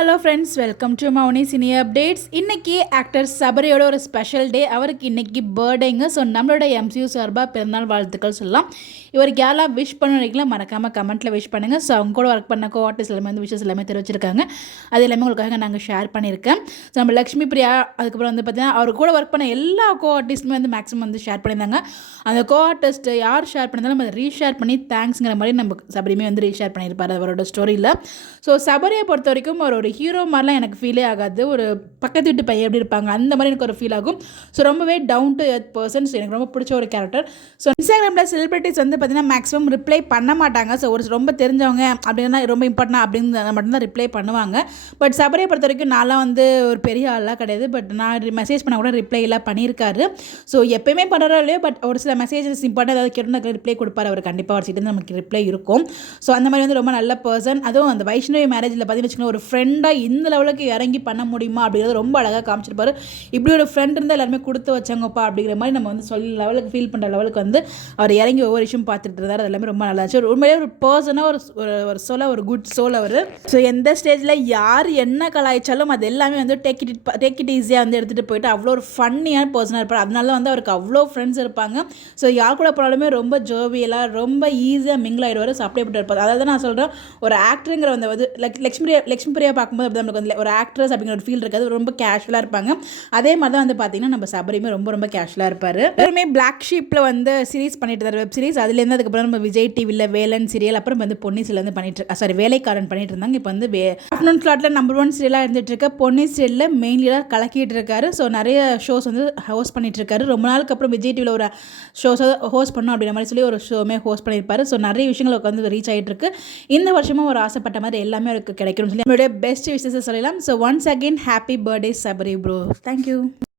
Hello friends, welcome to Mouni cine updates. இன்றைக்கி actor சபரியோட ஒரு ஸ்பெஷல் டே. அவருக்கு இன்றைக்கி பர்த்டேங்க. ஸோ நம்மளோட எம்சியூ சார்பாக பிறந்தநாள் வாழ்த்துக்கள் சொல்லலாம். இவருக்கு யாரெல்லாம் விஷ் பண்ணிக்கலாம் மறக்காமல் கமெண்ட்டில் விஷ் பண்ணுங்கள். ஸோ அவங்க கூட ஒர்க் பண்ண ஆர்டிஸ்ட் எல்லாமே வந்து விஷஸ் எல்லாமே தெரிவிச்சிருக்காங்க. அது எல்லாமே உங்களுக்காக நாங்கள் ஷேர் பண்ணியிருக்கேன். ஸோ நம்ம லக்ஷ்மி பிரியா, அதுக்கப்புறம் வந்து பார்த்திங்கன்னா அவர் கூட ஒர்க் பண்ண எல்லா ஆர்டிஸ்ட்டுமே வந்து மேக்ஸிமம் வந்து ஷேர் பண்ணியிருந்தாங்க. அந்த ஆர்டிஸ்ட் யார் ஷேர் பண்ணியிருந்தாலும் அதை ரீஷேர் பண்ணி தேங்க்ஸுங்கிற மாதிரி நம்ம சபரியுமே வந்து ரீஷேர் பண்ணியிருப்பார் அவரோட ஸ்டோரியில். ஸோ சபரியை பொறுத்த வரைக்கும் ஒரு ஹீரோ மாதிரிலாம் எனக்கு ஃபீலே ஆகாது. ஒரு பக்கத்து வீட்டு பையன் எப்படி இருப்பாங்க அந்த மாதிரி எனக்கு ஒரு ஃபீல் ஆகும். ஸோ ரொம்பவே டவுன் டு எர்த் பர்சன்ஸ், எனக்கு ரொம்ப பிடிச்ச ஒரு கேரக்டர். ஸோ இன்ஸ்டாகிராமில் செலிபிரிட்டிஸ் வந்து பார்த்திங்கன்னா மேக்ஸிமம் ரிப்ளை பண்ண மாட்டாங்க. ஸோ ஒரு ரொம்ப தெரிஞ்சவங்க அப்படின்னா ரொம்ப இம்பார்ட்டன்ட் அப்படின்னு மட்டும்தான் ரிப்ளை பண்ணுவாங்க. பட் சபரியை பொறுத்த வரைக்கும் நான்லாம் வந்து ஒரு பெரிய ஆளாக கிடையாது. பட் நான் மெசேஜ் பண்ண கூட ரிப்ளை எல்லாம் பண்ணியிருக்காரு. ஸோ எப்பயுமே பண்ணுறோம் இல்லையோ, பட் ஒரு சில மெசேஜஸ் இம்பார்ட்டன் ஏதாவது கேட்டு ரிப்ளை கொடுப்பார் அவர். கண்டிப்பாக அவர் சைடு நமக்கு ரிப்ளை இருக்கும். ஸோ அந்த மாதிரி வந்து ரொம்ப நல்ல பர்சன். அதுவும் அந்த வைஷ்ணவி மேரேஜில் பார்த்தீங்கன்னு வச்சுக்கோங்க, ஒரு ஃப்ரெண்டாக இந்த லெவலுக்கு இறங்கி பண்ண முடியுமா அப்படிங்கிறது ரொம்ப அழகாக காமிச்சிருப்பாரு. இப்படி ஒரு ஃப்ரெண்ட் இருந்தால் எல்லாருமே கொடுத்து வச்சாங்கப்பா அப்படிங்கிற மாதிரி நம்ம வந்து சொல்லி லெவலுக்கு ஃபீல் பண்ணுற லெவலுக்கு வந்து அவர் இறங்கி ஒவ்வொரு விஷயம் பார்த்துட்டு இருந்தார். அது எல்லாமே ரொம்ப நல்லா இருந்துச்சு. ஒரு உண்மையிலே ஒரு பர்சனாக ஒரு சொல்ல ஒரு குட் சோல் அவர். ஸோ எந்த ஸ்டேஜில் யார் என்ன கலாய்ச்சாலும் அது எல்லாமே வந்து டேக் இட் ஈஸியாக வந்து எடுத்துகிட்டு போயிட்டு அவ்வளோ ஒரு ஃபன்னியான பர்சனாக இருப்பார். அதனால வந்து அவருக்கு அவ்வளோ ஃப்ரெண்ட்ஸ் இருப்பாங்க. ஸோ யார் கூட போனாலுமே ரொம்ப ஜோவியலாக ரொம்ப ஈஸியாக மிங்கிள் ஆகிடுவார். ஸோ அப்படியே இருப்பார். அதாவது நான் சொல்கிறேன், ஒரு ஆக்டருங்கிற வந்து லக்ஷ்மி பிரியா பார்க்கும்போது அப்படி நமக்கு வந்து ஒரு ஆக்ட்ரஸ் அப்படிங்கிற ஒரு ஃபீல் இருக்காது. ரொம்ப கேஷுவலாக இருப்பாங்க. அதே மாதிரி தான் வந்து பார்த்தீங்கன்னா நம்ம சபரியுமே ரொம்ப ரொம்ப கேஷுவலாக இருப்பார். எப்பவுமே பிளாக் ஷீப்பில் வந்து சீரிஸ் பண்ணிட்டு இருந்தார், வெப் சீரிஸ். அதுலேருந்து அதுக்கப்புறம் நம்ம விஜய் டிவியில் வேலன் சீரியல், அப்புறம் வந்து பொன்னிசில் வந்து வேலைக்காரன் பண்ணிட்டு இருந்தாங்க. இப்போ வந்து ஆஃப்டர்நூன் ஸ்லாட்டில் நம்பர் 1 சீரியலாக இருந்துட்டு இருக்க பொன்னி சீரியலில் மெயின்லியாக கலக்கிட்டு இருக்காரு. ஸோ நிறைய ஷோஸ் வந்து ஹோஸ்ட் பண்ணிட்டு இருக்காரு. ரொம்ப நாளுக்கு அப்புறம் விஜய் டிவியில் ஒரு ஷோஸை ஹோஸ்ட் பண்ணணும் அப்படின்ற மாதிரி சொல்லி ஒரு ஷோமே ஹோஸ்ட் பண்ணியிருப்பாரு. ஸோ நிறைய விஷயங்களுக்கு வந்து ரீச் ஆகிட்டு இருக்கு. இந்த வருஷமும் ஒரு ஆசைப்பட்ட மாதிரி எல்லாமே அவருக்கு கிடைக்கணும்னு சொல்லி நம்மளுடைய பெஸ்ட் விஷயத்தை சொல்லலாம். So once again happy birthday Sabari bro. Thank you.